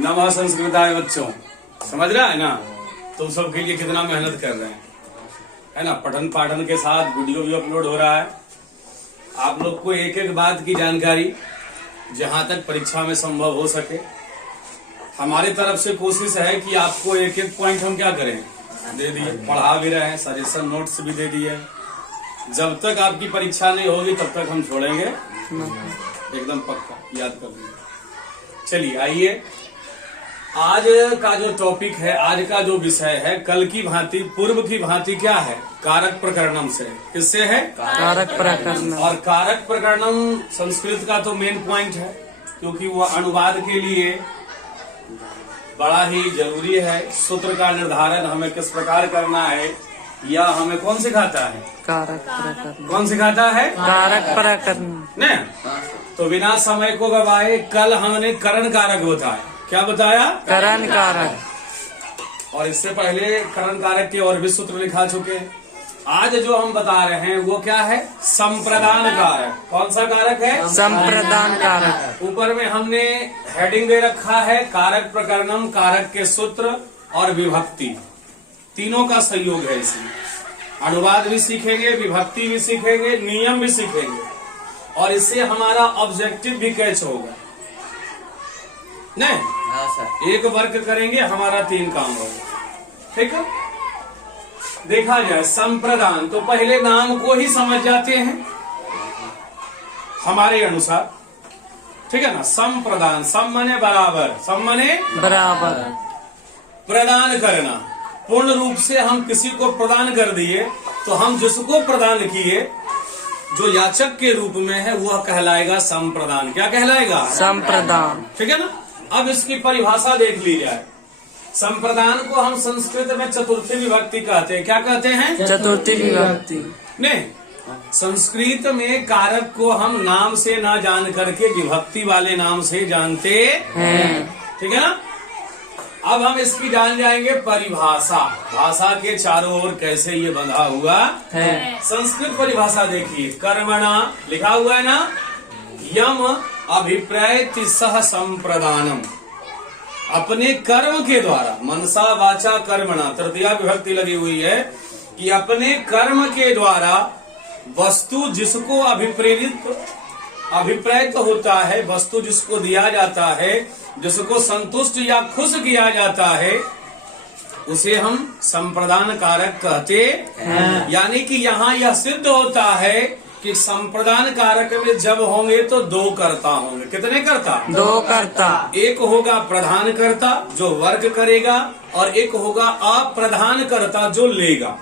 नमः संस्कृताय बच्चों, समझ रहा है ना। तुम सबके लिए कितना मेहनत कर रहे हैं, है ना। पठन पाठन के साथ वीडियो भी अपलोड हो रहा है। आप लोग को एक एक बात की जानकारी जहां तक परीक्षा में संभव हो सके, हमारी तरफ से कोशिश है कि आपको एक एक पॉइंट हम क्या करें, दे दिए। पढ़ा भी रहे हैं, सजेशन नोट्स भी दे दिए। जब तक आपकी परीक्षा नहीं होगी तब तक हम छोड़ेंगे एकदम पक्का, याद कर लीजिए। चलिए आइए, आज का जो टॉपिक है, आज का जो विषय है, कल की भांति पूर्व की भांति क्या है, कारक प्रकरणम से। किससे है? कारक प्रकरण। और कारक प्रकरणम संस्कृत का तो मेन पॉइंट है, क्योंकि वह अनुवाद के लिए बड़ा ही जरूरी है। सूत्र का निर्धारण हमें किस प्रकार करना है, या हमें कौन सिखाता है? कारक प्रकरण। कौन सिखाता है? कारक प्रकरण। न तो बिना समय को गवाए कल हमने करण कारक बताया। क्या बताया? करण कारक। और इससे पहले करण कारक के और भी सूत्र लिखा चुके हैं। आज जो हम बता रहे हैं वो क्या है? संप्रदान कारक। कौन सा कारक है? संप्रदान कारक। ऊपर में हमने हेडिंग दे रखा है, कारक प्रकरणम, कारक के सूत्र और विभक्ति, तीनों का सहयोग है इसमें। अनुवाद भी सीखेंगे, विभक्ति भी सीखेंगे, नियम भी सीखेंगे, और इससे हमारा ऑब्जेक्टिव भी कैच होगा। नहीं, एक वर्क करेंगे, हमारा 3 काम होगा। ठीक है, देखा जाए संप्रदान, तो पहले नाम को ही समझ जाते हैं हमारे अनुसार। ठीक है ना। संप्रदान, सम मने बराबर, सम मने बराबर। प्रदान करना, पूर्ण रूप से हम किसी को प्रदान कर दिए तो हम जिसको प्रदान किए, जो याचक के रूप में है, वह कहलाएगा संप्रदान। क्या कहलाएगा? संप्रदान। ठीक है ना। अब इसकी परिभाषा देख ली जाए। संप्रदान को हम संस्कृत में चतुर्थी विभक्ति कहते हैं। क्या कहते हैं? चतुर्थी विभक्ति। नहीं, संस्कृत में कारक को हम नाम से ना जान करके विभक्ति वाले नाम से जानते हैं। ठीक है ना। अब हम इसकी जान जाएंगे परिभाषा, भाषा के चारों ओर कैसे ये बंधा हुआ है। संस्कृत परिभाषा देखिए, कर्मणा लिखा हुआ है ना, यम अभिप्रेत्य सह संप्रदानम, अपने कर्म के द्वारा, मनसा वाचा कर्मणा, तृतीया विभक्ति लगी हुई है, कि अपने कर्म के द्वारा वस्तु जिसको अभिप्रेत होता है, वस्तु जिसको दिया जाता है, जिसको संतुष्ट या खुश किया जाता है, उसे हम संप्रदान कारक कहते हैं। यानी कि यहाँ यह सिद्ध होता है कि संप्रदान कारक में जब होंगे तो 2 कर्ता होंगे। कितने कर्ता? 2 कर्ता। एक होगा प्रधान कर्ता जो वर्क करेगा, और एक होगा अप्रधान कर्ता जो लेगा।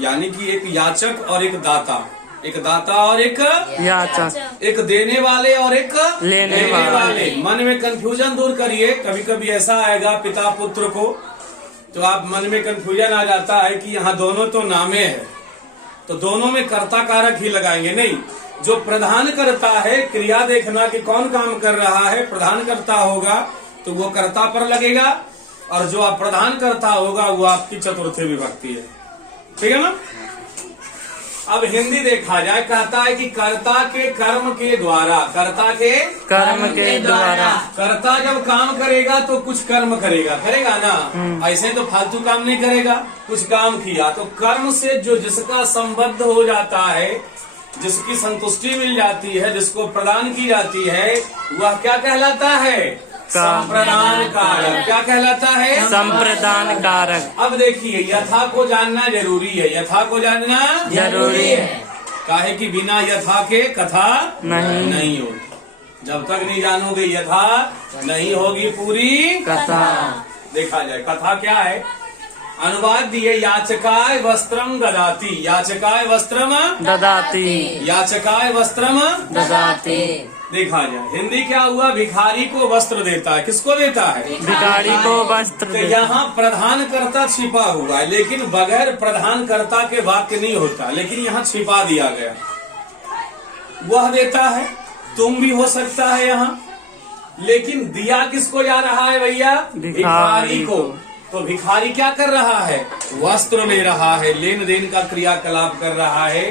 यानी कि एक याचक और एक दाता, एक दाता और एक याचक, एक देने वाले और एक लेने वाले। मन में कंफ्यूजन दूर करिए। कभी कभी ऐसा आएगा पिता पुत्र को, तो आप मन में कंफ्यूजन आ जाता है कि यहाँ दोनों तो नामे है, तो दोनों में कर्ता कारक ही लगाएंगे। नहीं, जो प्रधान करता है, क्रिया देखना कि कौन काम कर रहा है, प्रधान करता होगा तो वो कर्ता पर लगेगा, और जो अप्रधान करता होगा वो आपकी चतुर्थी विभक्ति है। ठीक है ना। अब हिंदी देखा जाए, कहता है कि कर्ता के कर्म के द्वारा, कर्ता के कर्म के द्वारा, कर्ता जब काम करेगा तो कुछ कर्म करेगा ना, ऐसे तो फालतू काम नहीं करेगा, कुछ काम किया तो कर्म से जो जिसका संबद्ध हो जाता है, जिसकी संतुष्टि मिल जाती है, जिसको प्रदान की जाती है, वह क्या कहलाता है? संप्रदान कारक। क्या कहलाता है? संप्रदान कारक। अब देखिए, यथा को जानना जरूरी है, यथा को जानना जरूरी है। काहे कि बिना यथा के कथा नहीं होगी। जब तक नहीं जानोगे यथा, नहीं होगी पूरी कथा। देखा जाए कथा क्या है, अनुवाद दिए, याचकाय वस्त्रम ददाति, याचकाय वस्त्रम ददाति, याचकाय वस्त्रम ददाति। देखा जाए हिंदी क्या हुआ, भिखारी को वस्त्र देता है। किसको देता है? भिखारी को वस्त्र। तो यहाँ प्रधान कर्ता छिपा हुआ है, लेकिन बगैर प्रधान कर्ता के वाक्य नहीं होता, लेकिन यहाँ छिपा दिया गया। वह देता है, तुम भी हो सकता है यहाँ, लेकिन दिया किसको जा रहा है भैया? भिखारी को। तो भिखारी क्या कर रहा है? वस्त्र ले रहा है, लेन देन का क्रियाकलाप कर रहा है।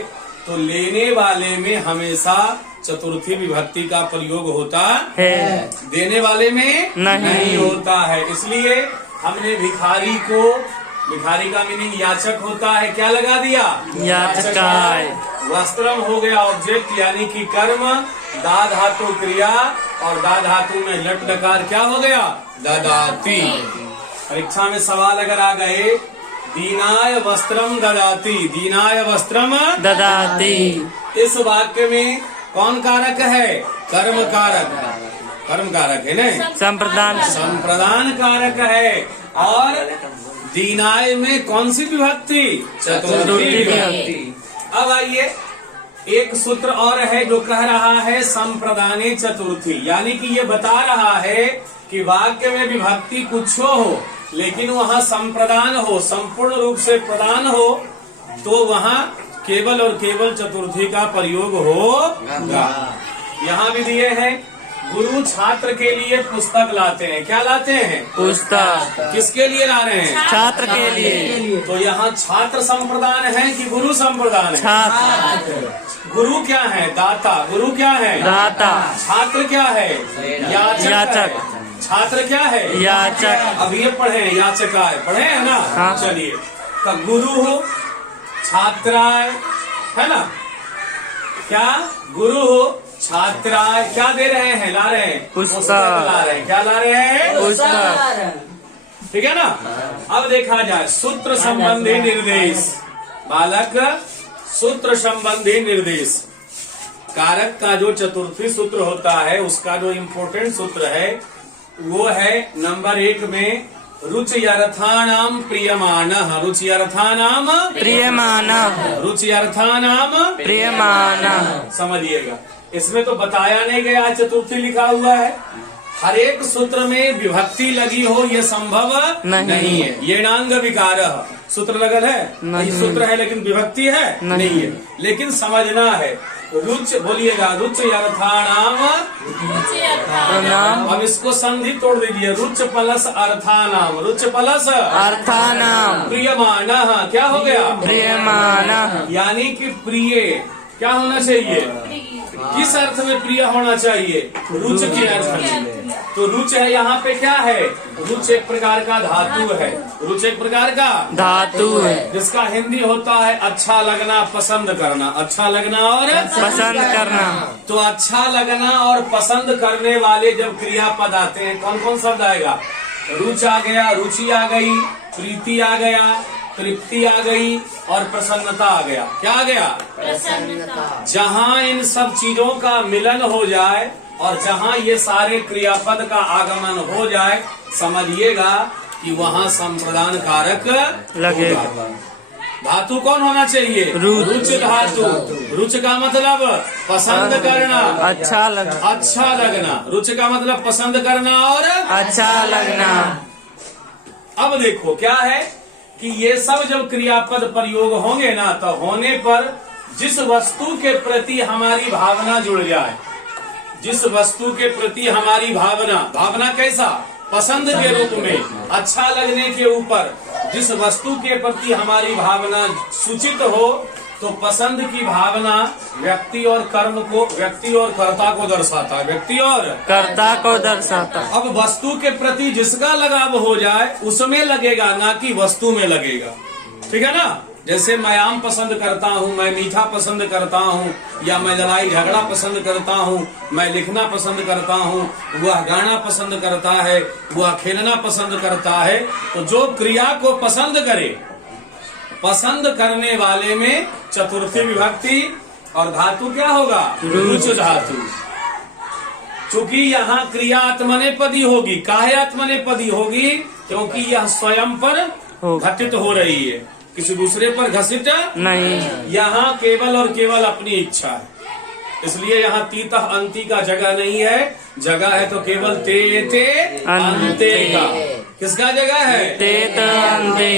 तो लेने वाले में हमेशा चतुर्थी विभक्ति का प्रयोग होता है देने वाले में नहीं होता है। इसलिए हमने भिखारी का मीनिंग याचक होता है, क्या लगा दिया? याचकाय। वस्त्रम हो गया ऑब्जेक्ट यानी कि कर्म, दा धातु क्रिया और दा धातु में लट लकार क्या हो गया? ददाती। परीक्षा में सवाल अगर आ गए दीनाय वस्त्रम ददाती, दीनाय वस्त्रम ददाती, इस वाक्य में कौन कारक है? कर्म कारक, कर्म कारक है ना, संप्रदान संप्रदान कारक है। और दीनाय में कौन सी विभक्ति? चतुर्थी विभक्ति। अब आइए एक सूत्र और है जो कह रहा है संप्रदाने चतुर्थी, यानी कि ये बता रहा है कि वाक्य में विभक्ति कुछ हो लेकिन वहाँ संप्रदान हो, संपूर्ण रूप से प्रदान हो, तो वहाँ केवल और केवल चतुर्थी का प्रयोग होगा। यहाँ भी दिए हैं गुरु छात्र के लिए पुस्तक लाते हैं, क्या लाते हैं? पुस्तक। किसके लिए ला रहे हैं? छात्र के लिए। तो यहाँ छात्र संप्रदान है कि गुरु संप्रदान है? छात्र। गुरु क्या है? दाता। गुरु क्या है? दाता। छात्र क्या है? याचक। छात्र क्या है? याचक। अब ये पढ़े याचकाय, पढ़े है ना? हाँ। चलिए, तो गुरु हो, छात्राय, है ना? क्या? गुरु हो, छात्राय, क्या दे रहे हैं? ला रहे हैं पुस्तक। ला रहे हैं, क्या ला रहे हैं? पुस्तक। ठीक है ना? अब देखा जाए सूत्र संबंधी निर्देश। बालक, सूत्र संबंधी निर्देश, कारक का जो चतुर्थी सूत्र होता है उसका जो इम्पोर्टेंट सूत्र है वो है नंबर 1 में रुच्यर्थानाम प्रियमानः। रुच्यर्थानाम प्रियमानः। रुच्यर्थानाम प्रियमानः। समझिएगा, इसमें तो बताया नहीं गया, चतुर्थी लिखा हुआ है। हर एक सूत्र में विभक्ति लगी हो ये संभव नहीं है। ये नांग विकार सूत्र लगल है, नहीं। सूत्र है लेकिन विभक्ति है नहीं है, लेकिन समझना है। रुच बोलिएगा, रुच अर्थानाम। अब इसको संधि तोड़ दीजिए, रुच प्लस अर्थानाम, रुच प्लस अर्थानाम प्रियमानः, क्या हो गया? प्रियमानः। यानी कि प्रिय क्या होना चाहिए? किस अर्थ में प्रिय होना चाहिए? रुच के अर्थ में। तो रुच है यहाँ पे क्या है? रुच एक प्रकार का धातु है, रुच एक प्रकार का धातु है जिसका हिंदी होता है अच्छा लगना, पसंद करना। अच्छा लगना और पसंद करना। तो अच्छा लगना और पसंद करने वाले जब क्रियापद आते हैं कौन कौन शब्द आएगा? रुच आ गया, रुचि आ गई, प्रीति आ गया, तृप्ति आ गई और प्रसन्नता आ गया। क्या आ गया? प्रसन्नता। जहाँ इन सब चीजों का मिलन हो जाए और जहाँ ये सारे क्रियापद का आगमन हो जाए, समझिएगा कि वहाँ संप्रदान कारक लगेगा। धातु कौन होना चाहिए? रुच धातु। रुच का मतलब पसंद करना, अच्छा लगना। अच्छा लगना। रुच का मतलब पसंद करना और अच्छा लगना। अब देखो क्या है कि ये सब जब क्रियापद प्रयोग होंगे ना, तो होने पर जिस वस्तु के प्रति हमारी भावना जुड़ जाए, जिस वस्तु के प्रति हमारी भावना कैसा? पसंद के रूप में, अच्छा लगने के ऊपर जिस वस्तु के प्रति हमारी भावना सूचित हो, तो पसंद की भावना व्यक्ति और कर्म को, व्यक्ति और कर्ता को दर्शाता है, व्यक्ति और कर्ता को दर्शाता। अब वस्तु के प्रति जिसका लगाव हो जाए उसमें लगेगा, ना कि वस्तु में लगेगा। ठीक है ना? जैसे मैं आम पसंद करता हूँ, मैं मीठा पसंद करता हूँ, या मैं लड़ाई झगड़ा पसंद करता हूँ, मैं लिखना पसंद करता हूँ, वह गाना पसंद करता है, वह खेलना पसंद करता है। तो जो क्रिया को पसंद करे, पसंद करने वाले में चतुर्थी विभक्ति और धातु क्या होगा? रुच धातु। चूंकि यहाँ क्रिया आत्मनेपदी होगी। काहे आत्मनेपदी होगी? क्योंकि यह स्वयं पर घटित हो रही है, किसी दूसरे पर घसित नहीं। यहाँ केवल और केवल अपनी इच्छा है, इसलिए यहाँ तीतः अंति का जगह नहीं है। जगह है तो केवल ते ते अंते का। किसका जगह है? ते अंते।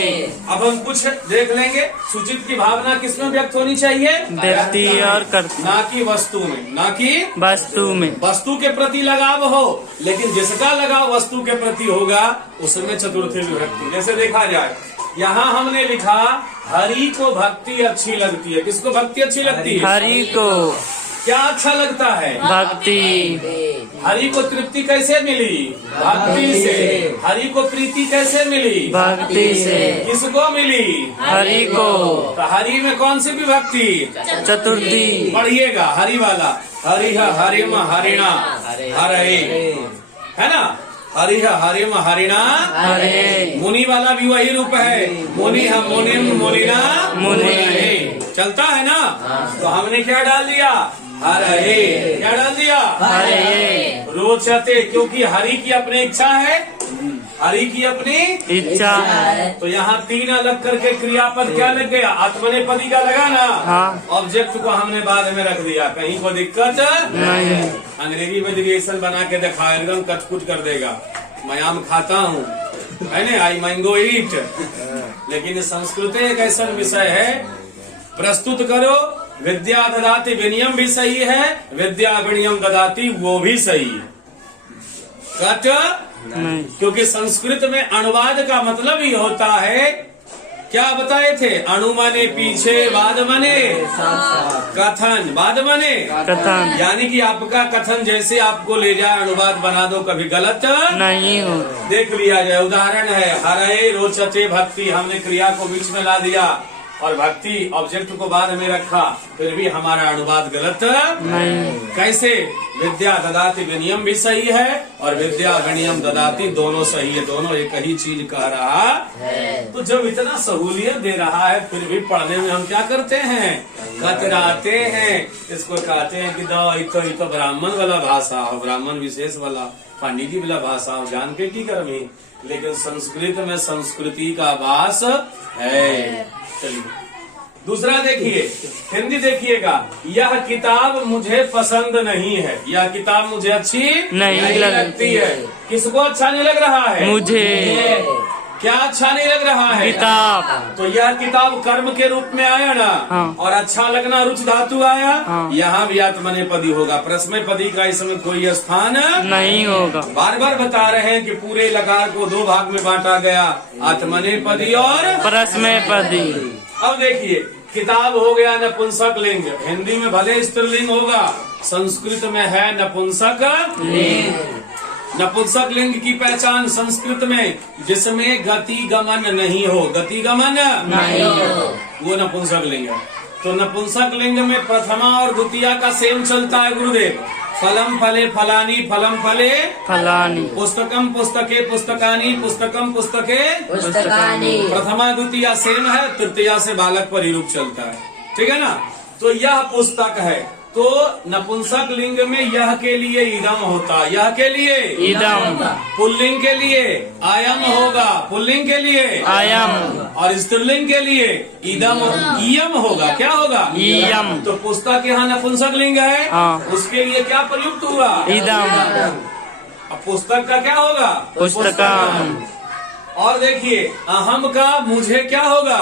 अब हम कुछ देख लेंगे। सूचित की भावना किसमें व्यक्त होनी चाहिए? व्यक्ति और कर्ता, ना कि वस्तु में, ना कि वस्तु में। वस्तु के प्रति लगाव हो, लेकिन जिसका लगाव वस्तु के प्रति होगा उसमें चतुर्थी विभक्ति। जैसे देखा जाए, यहाँ हमने लिखा हरि को भक्ति अच्छी लगती है। किसको भक्ति अच्छी लगती है? हरि को। क्या अच्छा लगता है? भक्ति। हरि को तृप्ति कैसे मिली? भक्ति से। हरि को प्रीति कैसे मिली? भक्ति से। किसको मिली? हरि को। तो हरि में कौन सी विभक्ति? चतुर्थी। पढ़िएगा हरि वाला, हरिह हरिम हरिणा हरे, है ना? हरिह हरिम हरिणा हरे। मुनि वाला भी वही रूप है, मुनि हम मुनिम मुनिना मुनि। चलता है ना? तो हमने क्या डाल दिया? हरे। क्या डाल दिया? हरे। रोचते, क्योंकि हरि की अपनी इच्छा है, हरि की अपनी इच्छा। तो यहाँ तीन अलग करके क्रियापद क्या लग गया? आत्मनेपदी का लगा ना? हाँ। ऑब्जेक्ट को हमने बाद में रख दिया, कहीं को दिक्कत नहीं। अंग्रेजी में डिविएशन बना के दिखा, एकदम कचकुच कर देगा। मैं आम खाता हूँ, है ना, आई मैंगो ईट। लेकिन संस्कृत एक ऐसा विषय है, प्रस्तुत करो, विद्या ददाति विनियम भी सही है, विद्या विनियम ददाति वो भी सही है। कट, नहीं। क्योंकि संस्कृत में अनुवाद का मतलब ही होता है, क्या बताए थे? अणु माने पीछे, वाद माने कथन, वाद माने कथन। यानी कि आपका कथन जैसे आपको ले जाए, अनुवाद बना दो, कभी गलत नहीं हो। देख लिया जाए। उदाहरण है हरे रोचते भक्ति, हमने क्रिया को बीच में ला दिया और भक्ति ऑब्जेक्ट को बाद में रखा, फिर भी हमारा अनुवाद गलत नहीं। कैसे? विद्या ददाति विनियम भी सही है और विद्या विनियम ददाति दोनों सही है, दोनों एक ही चीज कह रहा है। तो जब इतना सहूलियत दे रहा है, फिर भी पढ़ने में हम क्या करते हैं? कतराते हैं। इसको कहते हैं कि दो तो ब्राह्मण वाला भाषा हो, ब्राह्मण विशेष वाला, पंडित वाला भाषा हो, जान के की करमी। लेकिन संस्कृत में संस्कृति का वास है। चलिए दूसरा देखिए, हिंदी देखिएगा। यह किताब मुझे पसंद नहीं है, यह किताब मुझे अच्छी नहीं लगती है। किसको अच्छा नहीं लग रहा है? मुझे। क्या अच्छा नहीं लग रहा है? किताब। तो यह किताब कर्म के रूप में आया ना? हाँ। और अच्छा लगना रुच धातु आया। हाँ। यहाँ भी आत्मनेपदी होगा, प्रश्नपदी का इसमें कोई स्थान नहीं होगा। बार बार बता रहे हैं कि पूरे लकार को दो भाग में बांटा गया, आत्मनेपदी और परस्मैपदी। अब देखिए, किताब हो गया नपुंसक लिंग, हिंदी में भले स्त्रीलिंग होगा, संस्कृत में है नपुंसक लिंग। नपुंसक लिंग की पहचान संस्कृत में जिसमें गति गमन नहीं हो, गति गमन नहीं हो, वो नपुंसक लिंग है। तो नपुंसक लिंग में प्रथमा और द्वितीया का सेम चलता है गुरुदेव। फलम फले फलानी, फलम फले फलानी, पुस्तकम पुस्तके पुस्तकानी, पुस्तकम पुस्तके पुस्तकानी। प्रथमा द्वितीया सेम है, तृतीया से बालक पर ही रूप चलता है, ठीक है ना। तो यह पुस्तक है, तो नपुंसक लिंग में यह के लिए इदम होता, यह के लिए इदम, पुल्लिंग के लिए आयम होगा, पुल्लिंग के लिए आयम, और स्त्रीलिंग के लिए इदम इयम होगा। क्या होगा? इयम। तो पुस्तक यहाँ नपुंसक लिंग है, हाँ। उसके लिए क्या प्रयुक्त हुआ? इदम। अब पुस्तक का क्या होगा? पुस्तकम। और देखिए, अहम का मुझे क्या होगा?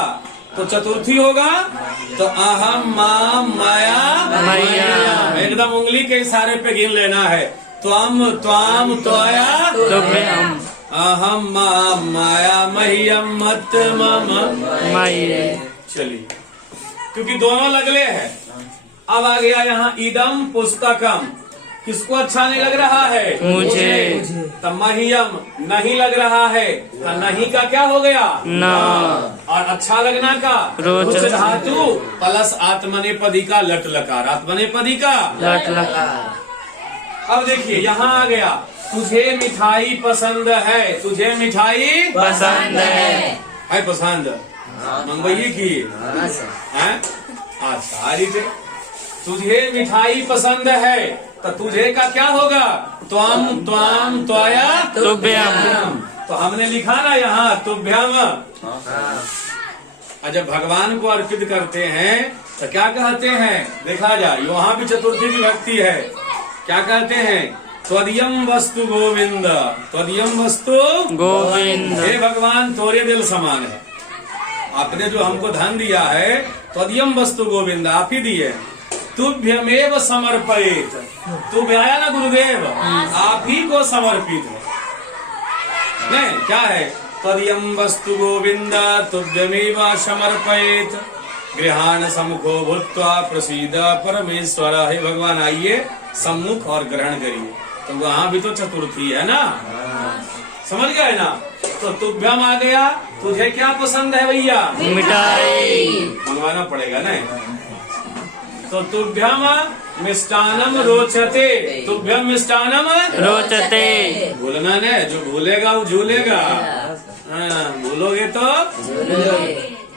तो चतुर्थी होगा, तो अहम माम माया मया। एकदम उंगली के इशारे पे गिन लेना है। त्वम त्वाम त्वया तुभ्यम अहम माम माया मह्यम मत मम। मय्ये। चलिए, क्योंकि दोनों लगले हैं। अब आ गया यहाँ इदम पुस्तकम, किसको अच्छा नहीं लग रहा है? मुझे। तो मह्यम नहीं लग रहा है, तो नहीं का क्या हो गया? न। और अच्छा लगना का रोच। उच्च धातु प्लस आत्मनेपदी का लट लकार, आत्मनेपदी का लट लकार। अब देखिए यहाँ आ गया, तुझे मिठाई पसंद है, तुझे मिठाई पसंद है पसंद मंगवाइए की है। सारी तुझे मिठाई पसंद है, तो तुझे का क्या होगा? त्वम त्वाम त्वया तुभ्यम। तो हमने लिखा ना यहाँ तुभ्यम। जब भगवान को अर्पित करते हैं तो क्या कहते हैं? देखा जाए, वहाँ भी चतुर्थी विभक्ति है। क्या कहते हैं? त्वदीयम वस्तु गोविंद, त्वदीयम वस्तु गोविंद। हे भगवान, तोरे दिल समान है, आपने जो हमको धन दिया है, त्वदीयम वस्तु गोविंद, आप ही दिए। तुभ्यमेव समर्पित, तुभ्य आया ना गुरुदेव, आप ही को समर्पित है। नहीं क्या है? त्वदीयम वस्तु गोविंद तुभ्यमेव समर्पित। गृहाण सम्मुखो भूत्वा प्रसीद परमेश्वर। हे भगवान आइए सम्मुख और ग्रहण करिए। तो वहां भी तो चतुर्थी है ना, समझ गए ना। तो तुभ्यम आ गया, तुझे क्या पसंद है भैया? मिठाई। मंगवाना पड़ेगा ना। तो तुभ्यम मिष्टानम रोचते, तुभ्यम मिष्टानम रोचते। भूलना न, जो भूलेगा वो झूलेगा। हाँ, भूलोगे तो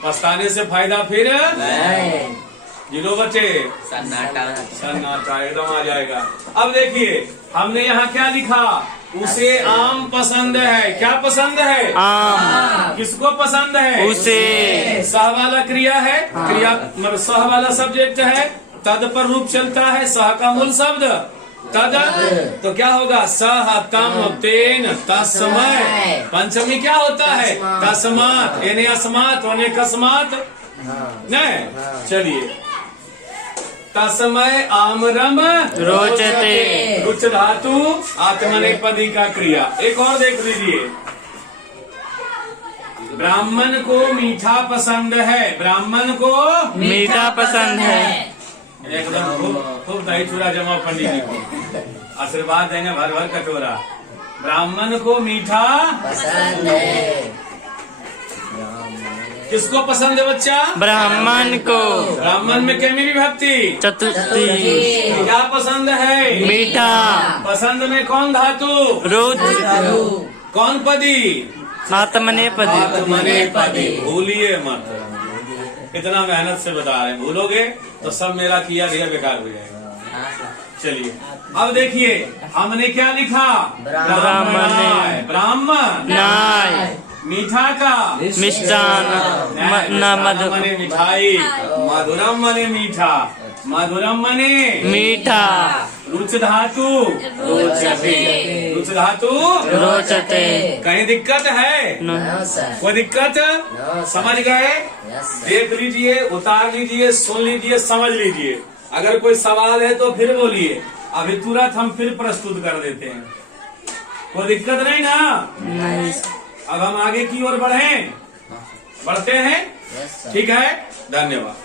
पछताने से फायदा फिर जिलो बच्चे सन्नाटा एकदम आ जाएगा। अब देखिए हमने यहाँ क्या लिखा, उसे आम पसंद है। क्या पसंद है? आम। किसको पसंद है? उसे। सह वाला क्रिया है, क्रिया मतलब सह वाला सब्जेक्ट है, तद पर रूप चलता है, सह का मूल शब्द तद। तो क्या होगा? सह तम तेन तस्मय। पंचमी क्या होता है? तस्मात, यानी अस्मात होने अकस्मात नहीं। चलिए, तस्मय आमरम रोचते। रुच धातु आत्मनेपदी का क्रिया। एक और देख लीजिए, ब्राह्मण को मीठा पसंद है। ब्राह्मण को मीठा पसंद है। एकदम खूब दही चूड़ा जमा पंडित जी को आशीर्वाद देंगे भर भर कटोरा। ब्राह्मण को मीठा पसंद है। किसको पसंद है बच्चा? ब्राह्मण को। ब्राह्मण में क्या मेरी भक्ति? चतुर्थी। क्या पसंद है? मीठा। पसंद में कौन धातु? रोच। कौन पदी? आत्मनेपदी। आत्मनेपदी। भूलिए मत, इतना मेहनत से बता रहे हैं, भूलोगे तो सब मेरा किया दिया बेकार हो जाएगा। चलिए अब देखिए हमने क्या लिखा? ब्राह्मण। ब्राह्मण नाय। मीठा का मिष्टान। मधु। मने मिठाई, मधुरम मने मीठा, मधुरम मने मीठा। रुच धातु रोचते। रुच धातु रोचते। कहीं दिक्कत है? न। कोई दिक्कत? समझ गए? देख लीजिए, उतार लीजिए, सुन लीजिए, समझ लीजिए। अगर कोई सवाल है तो फिर बोलिए, अभी तुरंत हम फिर प्रस्तुत कर देते हैं। कोई दिक्कत नहीं ना? नहीं। अब हम आगे की ओर बढ़ते हैं। ठीक है, धन्यवाद।